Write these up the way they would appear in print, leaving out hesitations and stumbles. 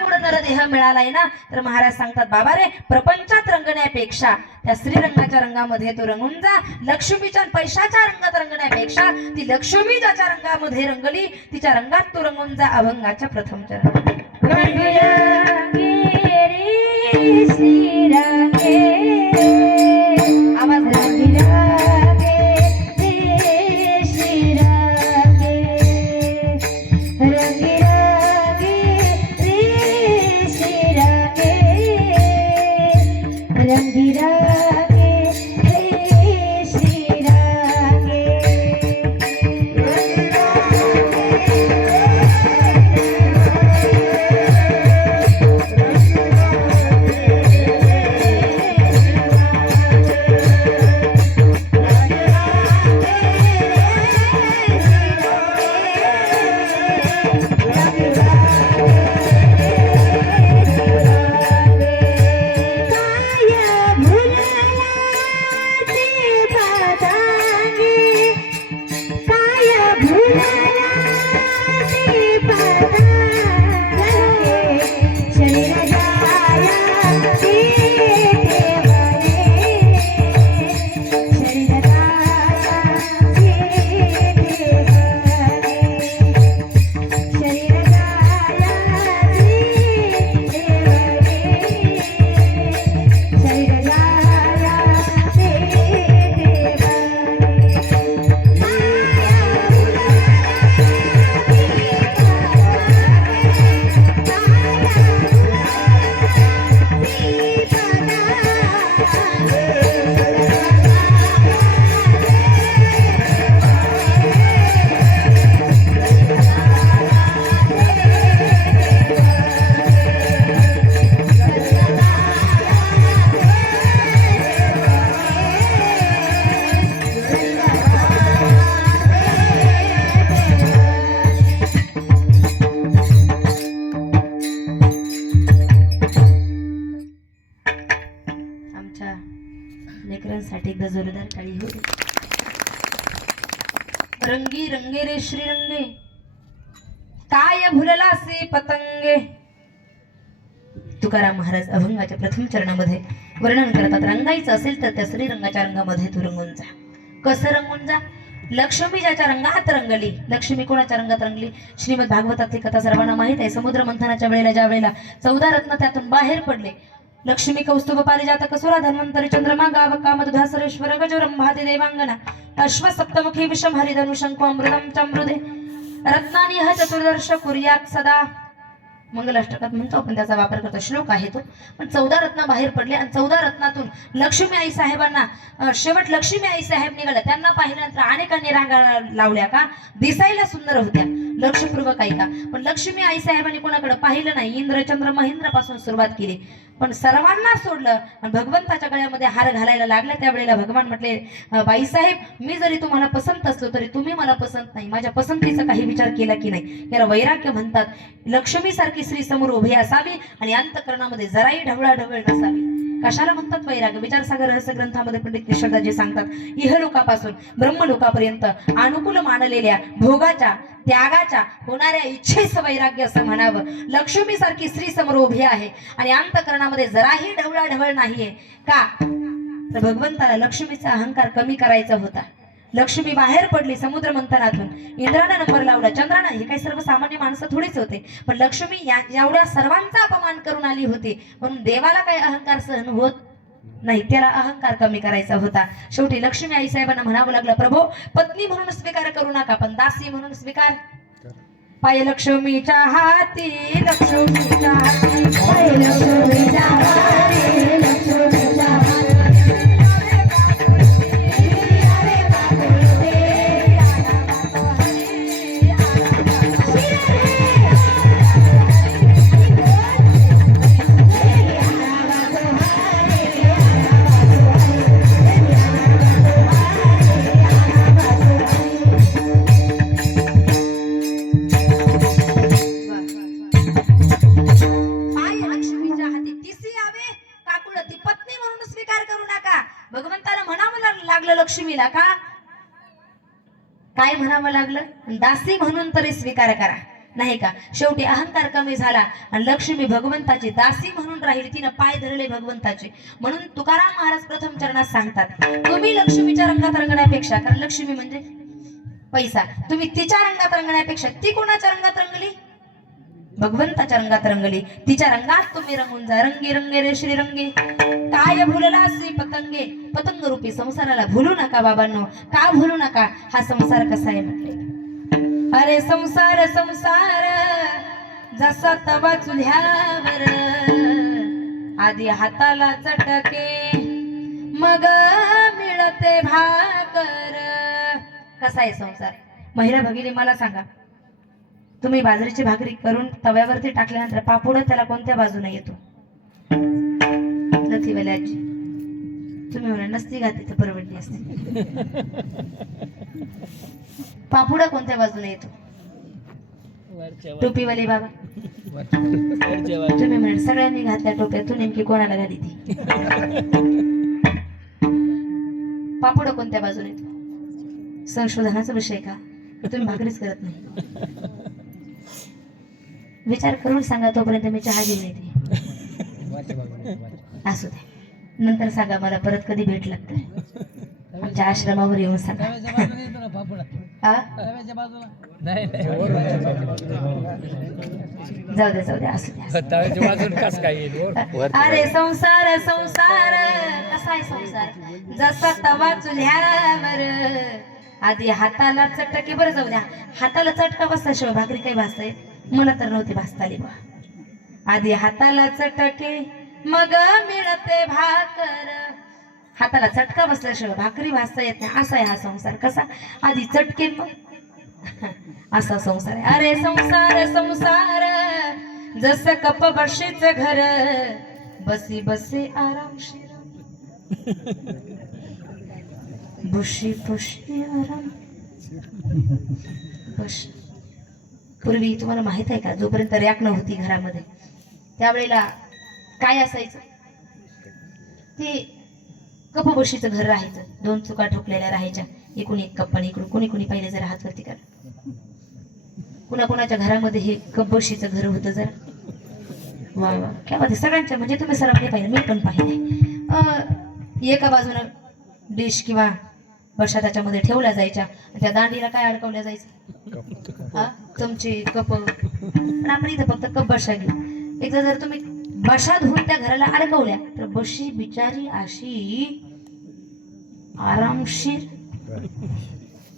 गुण नरदेह मिळालाय ना, तर महाराज सांगतात बाबा रे, प्रपंचात रंगण्यापेक्षा त्या श्रीरंगाच्या रंगामध्ये तू रंगून जा. लक्ष्मीच्या पैशाच्या रंगात रंगण्यापेक्षा ती लक्ष्मी ज्याच्या रंगामध्ये रंगली तिच्या रंगात तू रंगून जा. अभंगाच्या प्रथम चरण. लेकरांसाठी एकदा जोरदार टाळी होऊ दे. रंगी रंगे रे श्रीरंगे, काय भुललासी पतंगे. तुकाराम महाराज अभंगाच्या प्रथम चरणामध्ये वर्णन करतात. रंगायचं असेल तर त्या श्रीरंगाच्या रंगामध्ये तू रंगून जा. कसं रंगून जा? लक्ष्मी ज्याच्या रंगात रंगली. लक्ष्मी कोणाच्या रंगात रंगली? श्रीमद भागवतातली कथा सर्वांना माहित आहे. समुद्र मंथनाच्या वेळेला ज्या वेळेला 14 रत्न त्यातून बाहेर पडले, लक्ष्मी कौस्तुभ पारिजात कसुरा धन्वंतरी चंद्रमा गाव कामधुधासरेश्वर गजरंभादी देवांगना अश्व सप्तमुखी विषम हरिधनु शंख अमृतम चमृदे रत्नानि ह चतुर्दश कुर्यात सदा. मंगलाष्टकात म्हणतो आपण, त्याचा वापर करतो. श्लोक आहे तो. पण 14 रत्न बाहेर पडले आणि 14 रत्नातून लक्ष्मी आई साहेबांना शेवट लक्ष्मी आई साहेब निघाल्या. त्यांना पाहिल्यानंतर अनेकांनी रांगा लावल्या. का? दिसायला सुंदर होत्या, लक्षपूर्वक ऐका. पण लक्ष्मी आई साहेबांनी कोणाकडे पाहिलं नाही. इंद्र चंद्र महेंद्र पासून सुरुवात केली, पण सर्वांना सोडलं आणि भगवंताच्या गळ्यामध्ये हार घालायला लागला. त्यावेळेला भगवान म्हटले, बाईसाहेब मी जरी तुम्हाला पसंत असलो तरी तुम्ही मला पसंत नाही. माझ्या पसंतीचा काही विचार केला की नाही? याला वैराग्य म्हणतात. लक्ष्मी सारखी स्त्री समोर उभी असावी आणि अंतःकरणामध्ये जराही ढवळाढवळ नसावी. कशाला म्हणतात वैराग्य? विचारसागर रहस्य ग्रंथामध्ये पंडित निषादाजी सांगतात, इहलोकापासून ब्रह्मलोकापर्यंत अनुकूल मानलेल्या भोगाच्या त्यागाच्या होणाऱ्या इच्छेस वैराग्य असं म्हणावं. लक्ष्मी सारखी स्त्री समोर उभी आहे आणि अंतःकरणामध्ये जराही ढवळाढवळ नाहीये. का? तर भगवंताला लक्ष्मीचा अहंकार कमी करायचा होता. लक्ष्मी बाहेर पडली समुद्र मंथनातून. इंद्रानं नंबर लावला, चंद्रानं. हे काही सर्वसामान्य माणसं थोडीच होते, पण लक्ष्मी एवढ्या सर्वांचा अपमान करून आली होती. म्हणून देवाला काही अहंकार सहन होत नाही, त्याला अहंकार कमी करायचा होता. शेवटी लक्ष्मी आई साहेबांना म्हणावं लागलं, प्रभो पत्नी म्हणून स्वीकार करू नका, पण दासी म्हणून स्वीकार. पाय लक्ष्मीच्या हाती, लक्ष्मीच्या हाती, पाय लक्ष्मीच्या हाती, लक्ष्मीच्या हाती. लक्ष्मीला का काय म्हणावं लागलं? दासी म्हणून तरी स्वीकार करा. नाही का? शेवटी अहंकार कमी झाला आणि लक्ष्मी भगवंताची दासी म्हणून राहिली, तिनं पाय धरले भगवंताचे. म्हणून तुकाराम महाराज प्रथम चरणात सांगतात, तुम्ही लक्ष्मीच्या रंगात रंगण्यापेक्षा, कारण लक्ष्मी म्हणजे पैसा, तुम्ही तिच्या रंगात रंगण्यापेक्षा ती कोणाच्या रंगात रंगली? भगवंताच्या रंगात रंगली. तिच्या रंगात तुम्ही रंगून जा. रंगी रंगे रे श्रीरंगे काय भुलला श्री पतंगे. पतंग रूपी संसाराला भुलू नका बाबांनो. का भुलू नका? हा संसार कसा आहे म्हटले. अरे संसार संसार जसा तवा चुल्ह्यावर, आधी हाताला चटके मग मिळते भाकर. कसा आहे संसार? महिला भगिनी मला सांगा, तुम्ही बाजरीची भाकरी करून तव्यावरती टाकल्यानंतर पापुड त्याला कोणत्या बाजूने येतो? लथीवाली आजी तुम्ही म्हणा नसती घातली तर परवडली असते. पापुडा कोणत्या बाजूने येतो? टोपीवाली बाबा तुम्ही म्हणा सगळ्यांनी घातल्या टोप्या, तू नेमकी कोणाला घाली ती? पापुडा कोणत्या बाजूने येतो? संशोधनाचा विषय का? तुम्ही भाकरीच करत नाही. विचार करून सांगा, तोपर्यंत मी चहा घेऊन येते. असू दे, नंतर सांगा मला परत कधी भेट लागते. आमच्या आश्रमावर येऊन सांगा. जाऊ दे असू दे. अरे संसार संसार कसा आहे संसार? जसा तवा चुल्ह्यावर, आधी हाताला चटके. बरं जाऊ द्या, हाताला चटका बसल्याशिवाय भाकरी काही भाजता येत? मला तर नव्हती भाजता आली बा. आधी हाताला चटके मग मिळते भाकर. हाताला चटका बसल्याशिवाय भाकरी भाजता येत नाही. असा आहे हा संसार. कसा? आधी चटके मग असा संसार आहे. अरे संसार संसार जसं कप बशीच घर, बसी बसे आरामशीर, बुशी बुशी आराम बस. पूर्वी तुम्हाला माहित आहे का, जोपर्यंत रॅक नव्हती घरामध्ये त्यावेळेला काय असायचं? ते कपबशीचं घर राहायचं. 2 चुका ठोकलेल्या राहायच्या, एकूण एक कप आणि इकडून कोणी कोणी पाहिजे जरा हात वरती करा. कुणाकुणाच्या घरामध्ये हे कपबशीचं घर होतं जरा? वा वा क्या बात आहे. सगळ्यांच्या म्हणजे तुम्ही सर्वांनी पाहिलं, मी पण पाहिले. एका बाजूनं डिश किंवा बशा त्याच्यामध्ये ठेवल्या जायच्या, त्या दांडीला काय अडकवल्या जायचं? हा चमचे कप. पण आपण इथं फक्त कप बशा घेऊ. एकदा जर तुम्ही बशा धुवून त्या घराला अडकवल्या तर बशी बिचारी अशी आरामशीर,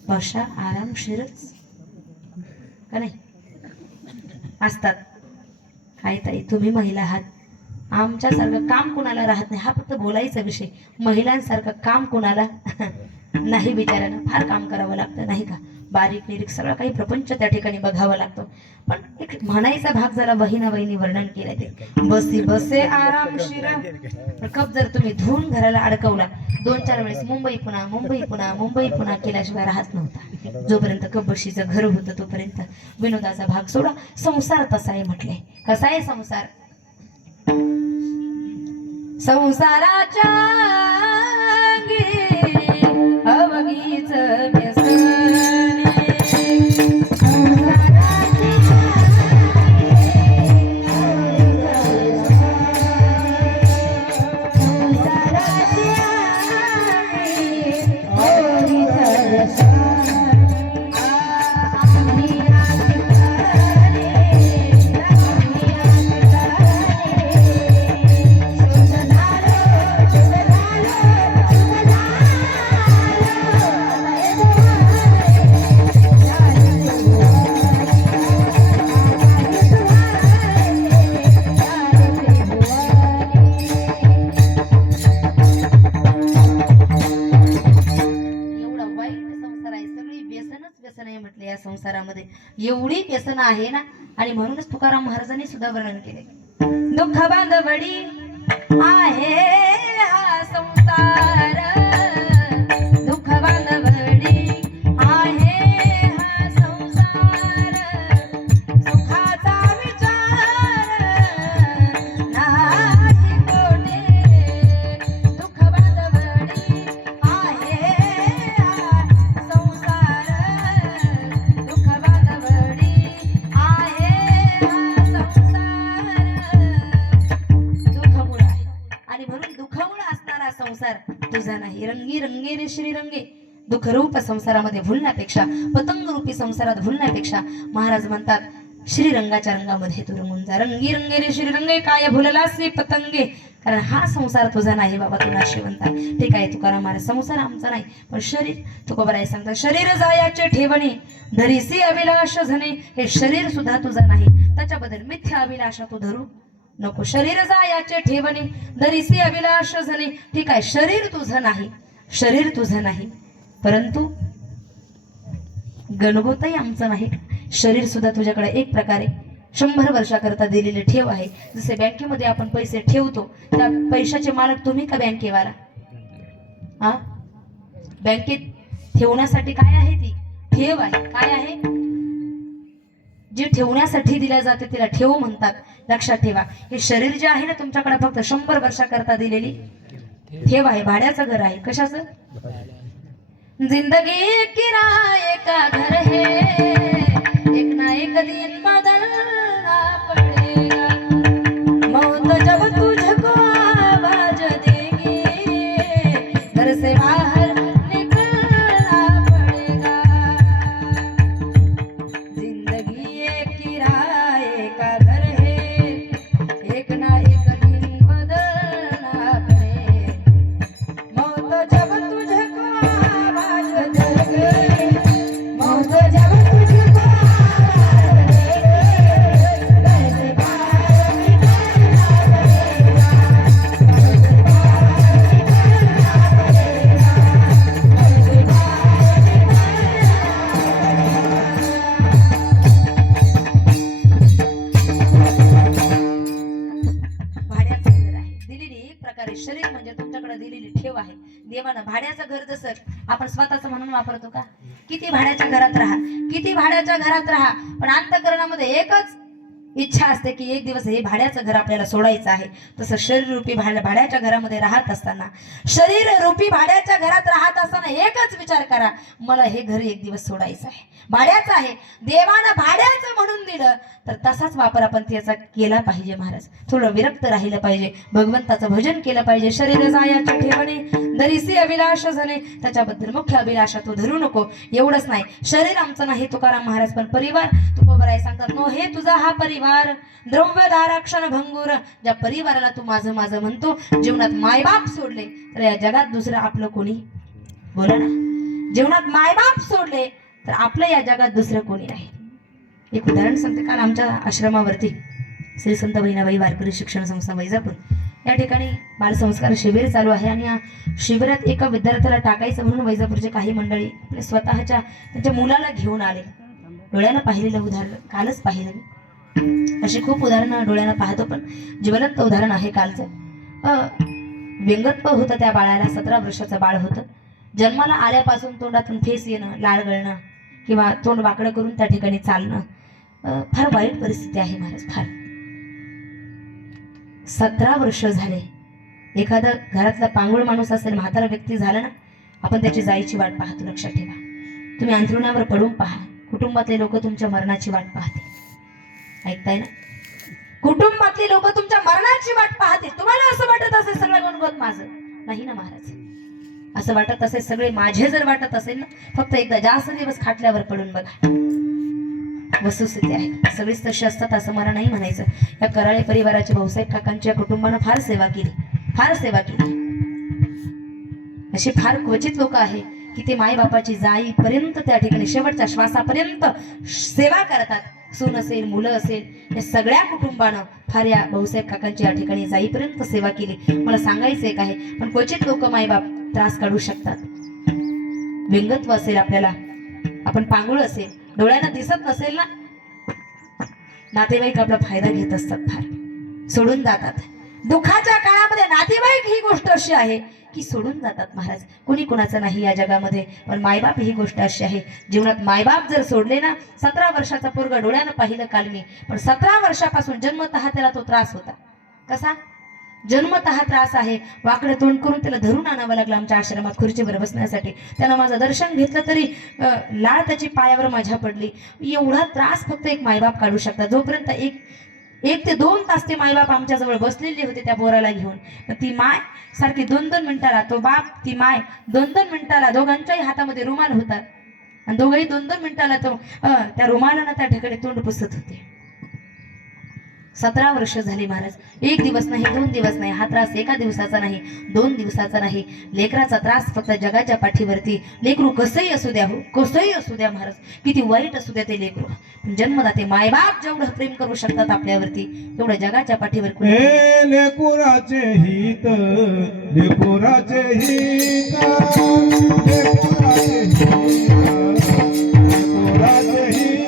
बशा आरामशीरच का नाही असतात? काय ताई तुम्ही महिला आहात, आमच्यासारखं काम कुणाला राहत नाही. हा फक्त बोलायचा विषय. महिलांसारखं काम कुणाला नाही, बिचाऱ्यांना फार काम करावं लागतं नाही का? बारीक निरीक सगळं काही प्रपंच त्या ठिकाणी बघावं लागतं. पण एक म्हणायचा भाग जरा वहिना वहिनी वर्णन केलं ते बसी बसे आरामशीर. कप जर तुम्ही धुवून घराला अडकवला 2-4 वेळेस मुंबई पुन्हा मुंबई पुन्हा मुंबई पुन्हा केल्याशिवाय राहत नव्हता. जोपर्यंत कप बशीचं घर होतं तोपर्यंत. विनोदाचा भाग सोडा, संसार तसा आहे म्हटलंय. कसा आहे संसार? संसाराच्या अवघीच व्यसने, संसारामध्ये एवढी व्यसन आहे ना. आणि म्हणूनच तुकाराम महाराजांनी सुद्धा वर्णन केले, दुःख बांधवडी आहे हा संसार, दुःख बांधवडी आहे हा संसार, सुखाचा विचार नाही कोणी, दुःख बांधवडी आहे हा संसार, दुःख बांधवडी आहे संसार तुझा नाही. रंगी रंगे रे श्रीरंगे, दुःखरूप संसारामध्ये भुलण्यापेक्षा, पतंग रूपी संसारात भुलण्यापेक्षा महाराज म्हणतात श्रीरंगाच्या रंगामध्ये तू रंगून जा. रंगी रंगे रे श्रीरंगे काय भुललासी पतंगे, कारण हा संसार तुझा नाही बाबा, तू नाशिवंत आहे. ठीक आहे तुकाराम महाराज, संसार आमचा नाही पण शरीर तुकोबराय सांगतात शरीर जायाचे ठेवणे धरीसी अभिलाष झणे, हे शरीर सुद्धा तुझा नाही, त्याच्याबद्दल मिथ्या अभिलाषा तू धरू नको. शरीर जायाचे ठेवणे धरीसी अभिलाष झणे, ठीक आहे शरीर तुझं नाही, शरीर तुझं नाही, परंतु गणगोतही आमचं नाही. शरीर सुद्धा तुझ्याकडे एक प्रकारे 100 वर्षाकरता दिलेले ठेव आहे. जसे बँकेमध्ये आपण पैसे ठेवतो, त्या पैशाचे मालक तुम्ही का बँकेवाला? हा, बँकेत ठेवण्यासाठी काय आहे? ती ठेव आहे. काय आहे? जे ठेवण्यासाठी दिल्या जाते तिला ठेव म्हणतात. लक्षात ठेवा, हे शरीर जे आहे ना तुमच्याकडे फक्त 100 वर्षाकरता दिलेली ठेव आहे, भाड्याचं घर आहे. कशाचं? जिंदगी किराए का घर है, एक ना एक दिन बदलना पड़ेगा, मौत जब तुझको आवाज देगी घर से बाहर निकलना पड़ेगा. जिंदगी एक किराए का घर है, एक ना एक दिन बदलना पड़ेगा, मौत जब तुझको आवाज देगी, मौत जब तुझको शरीर म्हणजे तुमच्याकडे दिलेली ठेव आहे. देवानं भाड्याचं घर जसं आपण स्वतःच म्हणून वापरतो का? किती भाड्याच्या घरात राहा, किती भाड्याच्या घरात राहा, पण अंतःकरणामध्ये एकच इच्छा असते की एक दिवस हे भाड्याचं घर आपल्याला सोडायचं आहे. तसं शरीर रूपी भाड्याच्या घरामध्ये राहत असताना, शरीर रूपी भाड्याच्या घरात राहत असताना एकच विचार करा, मला हे घर एक दिवस सोडायचं आहे, भाड्याचं आहे. देवानं भाड्याचं म्हणून दिलं तर तसाच वापर आपण त्याचा केला पाहिजे. महाराज थोडं विरक्त राहिलं पाहिजे, भगवंताचं भजन केलं पाहिजे. शरीर जायाचे ठेवणे धरीसी अभिलाष झणे, त्याच्याबद्दल मुख्य अभिलाषा तू धरू नको. एवढंच नाही, शरीर आमचं नाही तुकाराम महाराज, पण परिवार तुकोबराय सांगतात नो हे तुझा हा परिवार द्रव्य धाराक्षण भंगूर. ज्या परिवाराला तू माझं माझं म्हणतो, जीवनात मायबाप सोडले तर या जगात दुसरं आपलं कोणी? बोला ना, जीवनात मायबाप सोडले तर आपलं या जगात दुसरं कोणी नाही. एक उदाहरण सांगते. काल आमच्या आश्रमावरती श्री संत बहिणाबाई वारकरी शिक्षण संस्था वैजापूर या ठिकाणी बालसंस्कार शिबिर चालू आहे, आणि या शिबिरात एका विद्यार्थ्याला टाकायचं म्हणून वैजापूरचे काही मंडळी आपल्या स्वतःच्या त्यांच्या मुलाला घेऊन आले. डोळ्यानं पाहिलेलं उदाहरण कालच पाहिलं मी. अशी खूप उदाहरणं डोळ्यानं पाहतो, पण ज्वलंत उदाहरण आहे कालचं. व्यंगत्व होतं त्या बाळाला. 17 वर्षाचं बाळ होतं. जन्माला आल्यापासून तोंडातून फेस येणं, लाळ गळणं किंवा तोंड वाकडं करून त्या ठिकाणी चालणं, फार वाईट परिस्थिती आहे महाराज. फार 17 वर्ष झाले. एखादा घरातला पांगुळ माणूस असेल, म्हातारा व्यक्ती झाला ना, आपण त्याची जायची वाट पाहतो. लक्षात ठेवा, तुम्ही अंथरुणावर पडून पहा, कुटुंबातले लोक तुमच्या मरणाची वाट पाहते. ऐकताय ना? कुटुंबातली लोक तुमच्या मरणाची वाट पाहते. तुम्हाला असं वाटत असेल सगळं गणगोत माझं नाही ना महाराज, असं वाटत असेल सगळे माझे जर वाटत असेल ना, फक्त एकदा जास्त दिवस खाटल्यावर पडून बघा. वस्तुस्थिती आहे, सगळीच तशी असतात असं मला नाही म्हणायचं. या कराळे परिवाराची, भाऊसाहेब काकांच्या कुटुंबानं फार सेवा केली, फार सेवा केली. अशी फार क्वचित लोक आहे की ते माई बापाची जाईपर्यंत त्या ठिकाणी शेवटच्या श्वासापर्यंत सेवा करतात. सून असेल, मुलं असेल, या सगळ्या कुटुंबानं फार या भाऊसाहेब काकांची या ठिकाणी जाईपर्यंत सेवा केली. मला सांगायचं एक आहे, पण क्वचित लोक मायबाप त्रास काढू शकतात. व्यंगत्व असेल आपल्याला, आपण पांगुळ असेल, डोळ्यांना दिसत नसेल ना, नातेवाईक आपला फायदा घेत असतात, फार सोडून जातात. दुःखाच्या काळामध्ये नातेवाईक ही गोष्ट अशी आहे की सोडून जातात महाराज. कोणी कोणाचं नाही या जगामध्ये, पण मायबाप ही गोष्ट अशी आहे, जीवनात मायबाप जर सोडले ना, 17 वर्षाचा पोरगा डोळ्यानं पाहिलं काल मी, पण 17 वर्षापासून जन्मतः त्याला तो त्रास होता. कसा? जन्मतः त्रास आहे. वाकडं तोंड करून त्याला धरून आणावं लागलं आमच्या आश्रमात खुर्चीवर बसण्यासाठी. त्यानं माझं दर्शन घेतलं तरी लाळ त्याची पायावर माझ्या पडली. एवढा त्रास फक्त एक मायबाप काढू शकतात. जोपर्यंत एक 1 ते 2 तास ते मायबाप आमच्याजवळ बसलेले होते त्या पोराला घेऊन. पण ती माय सारखी 2-2 मिनिटाला, तो बाप ती माय 2-2 मिनिटाला, दोघांच्याही हातामध्ये रुमाल होता आणि दोघंही 2-2 मिनिटाला तो त्या रुमालानं त्या ठिकाणी तोंड पुसत होते. 17 वर्ष झाली महाराज. 1 दिवस नाही, 2 दिवस नाही, हा त्रास एका दिवसाचा नाही, 2 दिवसाचा नाही. लेकराचा त्रास फक्त जगाच्या पाठीवरती. लेकरू कसंही असू द्या, हो कसंही असू द्या महाराज, किती वाईट असू द्या ते लेकरू, माय मायबाप जेवढं प्रेम करू शकतात आपल्यावरती तेवढं जगाच्या पाठीवर लेकुराचे हित, लेकुराचे हित, लेकुराचे हित, लेकुराचे हित,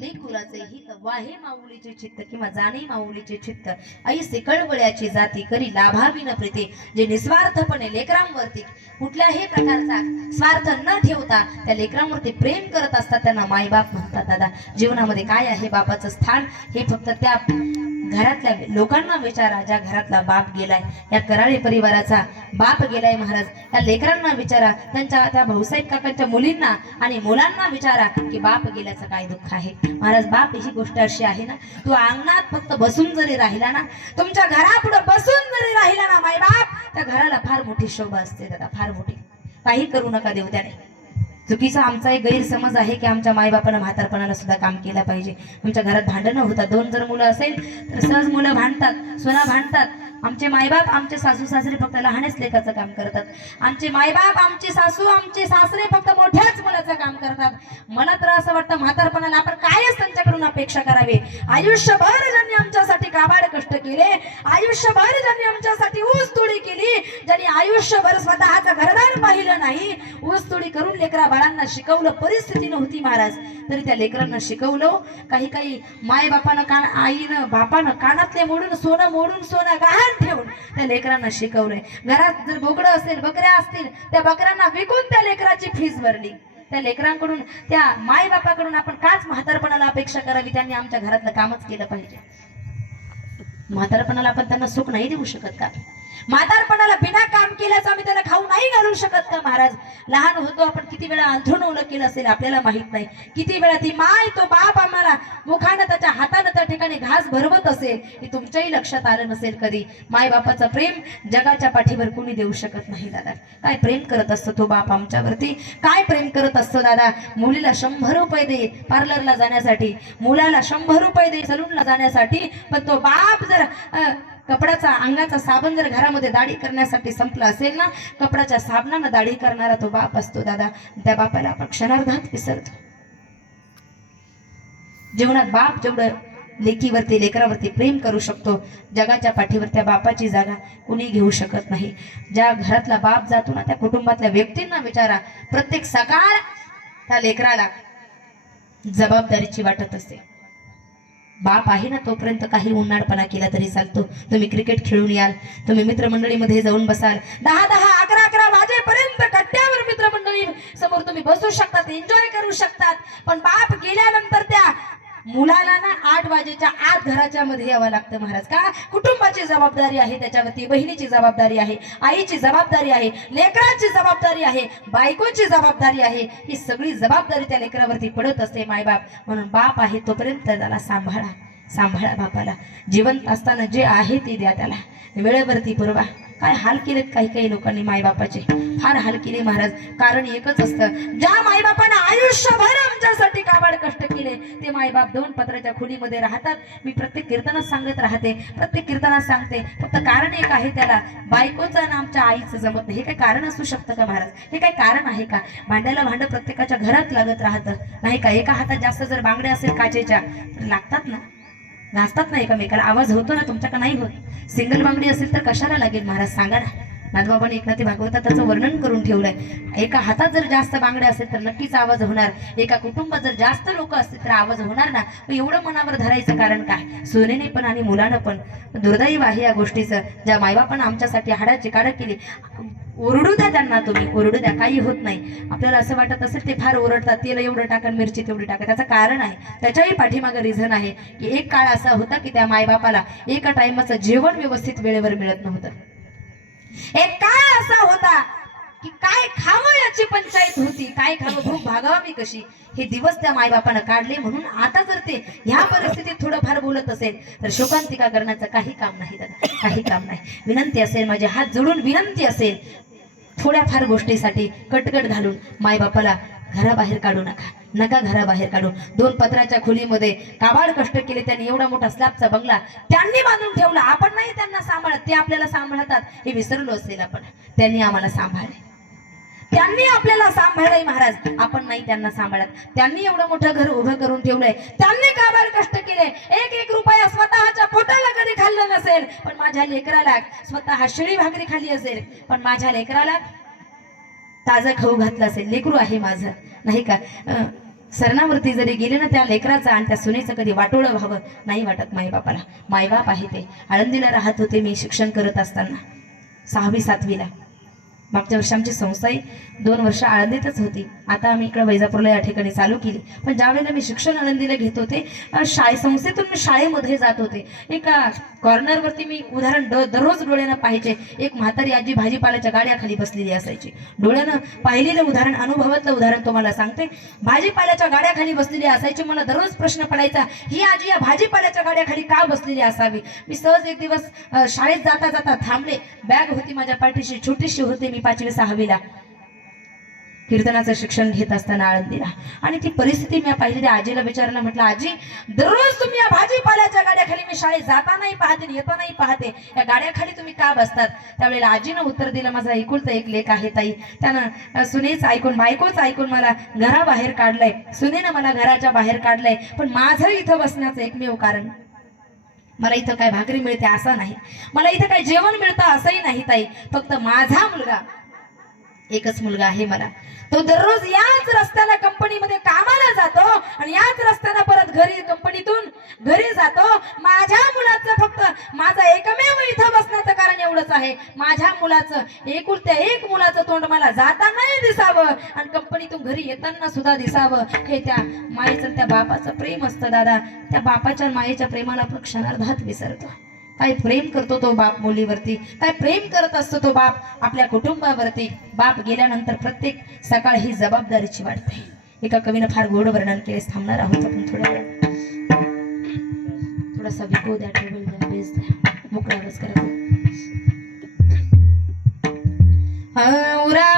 लेकुराचे हित. वाहे माऊलीचे चित्त किंवा जाणे माऊलीचे चित्त, ऐसे कळवळ्याची जाती करी लाभावी न प्रीती. जे निस्वार्थपणे लेकरांवरती कुठल्याही प्रकारचा स्वार्थ न ठेवता त्या लेकरांवरती प्रेम करत असतात त्यांना मायबाप म्हणतात. दादा, जीवनामध्ये काय आहे बापाचं स्थान हे फक्त त्या घरातल्या लोकांना विचारा ज्या घरातला बाप गेलाय. या कराळे परिवाराचा बाप गेलाय महाराज. या लेकरांना विचारा, त्यांच्या त्या भाऊसाहेब काकांच्या मुलींना आणि मुलांना विचारा की बाप गेल्याचं काय दुःख आहे महाराज. बाप ही गोष्ट अशी आहे ना, तू अंगणात फक्त बसून जरी राहिला ना, तुमच्या घरापुढे बसून जरी राहिला ना मायबाप, त्या घराला फार मोठी शोभा असते दादा, फार मोठी. काही करू नका देऊ त्याने. चुकीचा आमचा एक गैरसमज आहे की आमच्या मायबापानं म्हातारपणाला सुद्धा काम केलं पाहिजे. आमच्या घरात भांडणं होतात. 2 जर मुलं असेल तर सहज मुलं भांडतात, सुना भांडतात. आमचे मायबाप, आमचे सासू सासरे फक्त लहानच लेखाचं काम करतात. आमचे मायबाप, आमचे सासू, आमचे सासरे फक्त मोठ्याच मुलाचं काम करतात. मला तर असं वाटतं म्हातारपणाला आपण कायच त्यांच्याकडून अपेक्षा करावी. आयुष्यभर ज्यांनी आमच्यासाठी काबाड कष्ट केले, आयुष्यभर ज्यांनी आमच्यासाठी ऊसतोडी केली, ज्यांनी आयुष्यभर स्वतःचं घरदार पाहिलं नाही, ऊसतोडी करून लेकरा बाळांना शिकवलं, परिस्थिती नव्हती महाराज तरी त्या लेकरांना शिकवलं. काही माय बापानं आईनं बापानं कानातले मोडून सोनं गहाण ठेवून त्या लेकरांना शिकवलंय. घरात जर बोकडं असेल, बकऱ्या असतील, त्या बकऱ्यांना विकून त्या लेकराची फीस भरली. त्या लेकरांकडून, त्या माय बापाकडून आपण काच म्हातारपणाला अपेक्षा करावी. त्यांनी आमच्या घरातलं कामच केलं पाहिजे. म्हातारपणाला आपण त्यांना सुख नाही देऊ शकत का? म्हातारपणाला बिना काम केल्याचं आम्ही त्याला खाऊ नाही घालू शकत का महाराज? लहान होतो आपण, किती वेळा अंथरून ओलं केलं असेल आपल्याला माहित नाही. किती वेळा ती माय, तो बाप आम्हाला मुखानं, त्याच्या हातानं त्या ठिकाणी घास भरवत असेल, हे तुमच्याही लक्षात आलं नसेल कधी. माय बापाचं प्रेम जगाच्या पाठीवर कोणी देऊ शकत नाही दादा. काय प्रेम करत असतो तो बाप आमच्यावरती, काय प्रेम करत असतो दादा. मुलीला 100 रुपये दे पार्लरला जाण्यासाठी, मुलाला 100 रुपये दे सलूनला जाण्यासाठी, पण तो बाप जर कपड्याचा, अंगाचा साबण जर घरामध्ये दाढी करण्यासाठी संपला असेल ना, कपड्याच्या साबणानं दाढी करणारा तो बाप असतो दादा. त्या बापाला आपण क्षणार्धात विसरतो. जीवनात बाप जेवढं लेकीवरती, लेकरावरती प्रेम करू शकतो, जगाच्या पाठीवर त्या बापाची जागा कुणी घेऊ शकत नाही. ज्या घरातला बाप जातो ना, त्या कुटुंबातल्या व्यक्तींना विचारा, प्रत्येक सकाळ त्या लेकराला जबाबदारीची वाटत असते. बाप आहे ना तोपर्यंत काही उन्हाळपणा केला तरी चालतो. तुम्ही क्रिकेट खेळून याल, तुम्ही मित्रमंडळीमध्ये जाऊन बसाल, 10-10, 11-11 वाजेपर्यंत कट्ट्यावर मित्रमंडळी समोर तुम्ही बसू शकतात, एन्जॉय करू शकतात. पण बाप गेल्यानंतर त्या मुलाला ना 8 वाजेच्या आत घराच्या मध्ये यावं लागतं महाराज. का? कुटुंबाची जबाबदारी आहे त्याच्यावरती, बहिणीची जबाबदारी आहे, आईची जबाबदारी आहे, लेकरांची जबाबदारी आहे, बायकोची जबाबदारी आहे. ही सगळी जबाबदारी त्या लेकरावरती पडत असते मायबाप. म्हणून बाप आहे तोपर्यंत त्याला सांभाळा बापाला. जिवंत असताना जे आहे ते द्या त्याला, वेळेवरती पुरवा. काय हाल केलेत काही लोकांनी मायबापाचे, फार हाल केले महाराज. कारण एकच असतं, ज्या मायबापाने आयुष्यभर आमच्यासाठी काबाड कष्ट केले ते मायबाप 2 पत्राच्या खोलीमध्ये राहतात. मी प्रत्येक कीर्तनात सांगत राहते, प्रत्येक कीर्तनात सांगते. फक्त कारण एक आहे, त्याला बायकोचं आणि आमच्या आईचं जमत नाही. हे काय कारण असू शकतं का महाराज? हे काय कारण आहे का? भांड्याला भांडं प्रत्येकाच्या घरात लागत राहतं नाही का? एका हातात जास्त जर बांगड्या असेल काचेच्या तर लागतात ना, घासतात ना एकमेकाला. आवाज होतो ना, तुमच्याकडे नाही होत. सिंगल बांगडी असेल तर कशाला लागेल महाराज सांगा ना? नाथबाबांनी एकनाथी भागवतात त्याचं वर्णन करून ठेवलंय. एका हातात जर जास्त बांगड्या असेल तर नक्कीच आवाज होणार, एका कुटुंबात जर जास्त लोक असतील तर आवाज होणार ना. मग एवढं मनावर धरायचं कारण काय? सोनेने पण आणि मुलानं पण. दुर्दैव आहे या गोष्टीचं. ज्या मायबापानं आमच्यासाठी हाडाची काढ केली, ओरडू द्या त्यांना, तुम्ही ओरडू द्या, काही होत नाही. आपल्याला असं वाटत असेल ते फार ओरडतात, तेल एवढं टाका, मिरची तेवढी टाका, त्याचं कारण आहे, त्याच्याही पाठीमागं रिझन आहे की एक काळ असा होता की त्या मायबापाला एका टाइमाचं जेवण व्यवस्थित वेळेवर मिळत नव्हतं. एक काळ असा होता की काय खावं याची पंचायत होती, काय खावं, भूक भागावी कशी, हे दिवस त्या मायबापानं काढले. म्हणून आता जर ते ह्या परिस्थितीत थोडंफार बोलत असेल तर शोकांतिका करण्याचं काही काम नाही दादा, काही काम नाही. विनंती असेल, माझे हात जोडून विनंती असेल, थोड्याफार गोष्टीसाठी कटकट घालून मायबापाला घराबाहेर काढू नका, नका घराबाहेर काढू. 2 पत्राच्या खोलीमध्ये काबाड कष्ट केले त्यांनी, एवढा मोठा स्लॅबचा बंगला त्यांनी बांधून ठेवला. आपण नाही त्यांना सांभाळत, ते आपल्याला सांभाळतात हे विसरलो असेल आपण. त्यांनी आम्हाला सांभाळले, त्यांनी आपल्याला सांभाळलंय महाराज, आपण नाही त्यांना सांभाळत. त्यांनी एवढं मोठं घर उभं करून ठेवलंय, त्यांनी काबाड कष्ट केले. एक एक रुपया स्वतःच्या पोटाला कधी खाल्लं नसेल, पण माझ्या लेकराला स्वतः शिळी भाकरी खाल्ली असेल, पण माझ्या लेकराला ताजा खाऊ घातला असेल. लेकरू आहे माझं, नाही का? सरणावरती जरी गेले ना, त्या लेकराचा आणि त्या सुनेचं कधी वाटोळं व्हावं नाही वाटत मायबापाला. मायबाप आहे ते. आळंदीला राहत होते मी शिक्षण करत असताना 6वी 7वीला. मागच्या वर्षी आमची संस्थाही 2 वर्ष आळंदीतच होती. आता आम्ही इकडे वैजापूरला या ठिकाणी चालू केली. पण ज्यावेळेला मी शिक्षण आळंदीला घेत होते, संस्थेतून मी शाळेमध्ये जात होते. एका कॉर्नरवरती मी उदाहरण दररोज डोळ्यानं पाहायचे. एक म्हातारी आजी भाजीपाल्याच्या गाड्याखाली बसलेली असायची. डोळ्यानं पाहिलेलं उदाहरण, अनुभवातलं उदाहरण तुम्हाला सांगते. भाजीपाल्याच्या गाड्याखाली बसलेली असायची. मला दररोज प्रश्न पडायचा, ही आजी या भाजीपाल्याच्या गाड्याखाली का बसलेली असावी? मी सहज एक दिवस शाळेत जाता जाता थांबले. बॅग होती माझ्या पाठीशी, छोटीशी होती, मी 5वी 6वीला कीर्तनाचं शिक्षण घेत असताना आळंदीला. आणि ती परिस्थिती मी पाहिली. त्या आजीला विचारलं, म्हटलं आजी, दररोज तुम्ही या भाजीपाल्याच्या गाड्याखाली मी शाळेत जातानाही पाहते, येतानाही पाहते, या गाड्याखाली तुम्ही का बसतात? त्यावेळेला आजीनं उत्तर दिलं, माझा एकुलता एक लेक आहे ताई, त्यानं सुनेच ऐकून, बायकोच ऐकून मला घराबाहेर काढलंय, सुनेनं मला घराच्या बाहेर काढलंय. पण माझं इथं बसण्याचं एकमेव कारण, मला इथं काय भाकरी मिळते असं नाही, मला इथं काय जेवण मिळतं असंही नाही ताई. फक्त माझा मुलगा, एकच मुलगा आहे मला, तो दररोज याच रस्त्याला कंपनीमध्ये कामाला जातो आणि याच रस्त्याला परत घरी, कंपनीतून घरी जातो. माझ्या मुलाचं, फक्त माझं एकमेव इथं बसण्याचं कारण एवढंच आहे, माझ्या मुलाचं, एकुलत्या एक मुलाचं तोंड मला जातानाही दिसावं आणि कंपनीतून घरी येताना सुद्धा दिसावं. हे त्या मायेचं, त्या बापाचं प्रेम असतं दादा. त्या बापाच्या मायेच्या प्रेमाला आपण क्षणार्धात विसरतो. काय प्रेम करतो तो बाप मुलीवरती, काय प्रेम करत असतो तो बाप आपल्या कुटुंबावरती. बाप गेल्यानंतर प्रत्येक सकाळ ही जबाबदारीची वाटते. एका कवीनं फार गोड वर्णन केले. थांबणार आहोत आपण थोड्या वेळा. थोडासा विको द्या, टेबल द्या, बेस द्या, मोकळा आवाज करा. उरा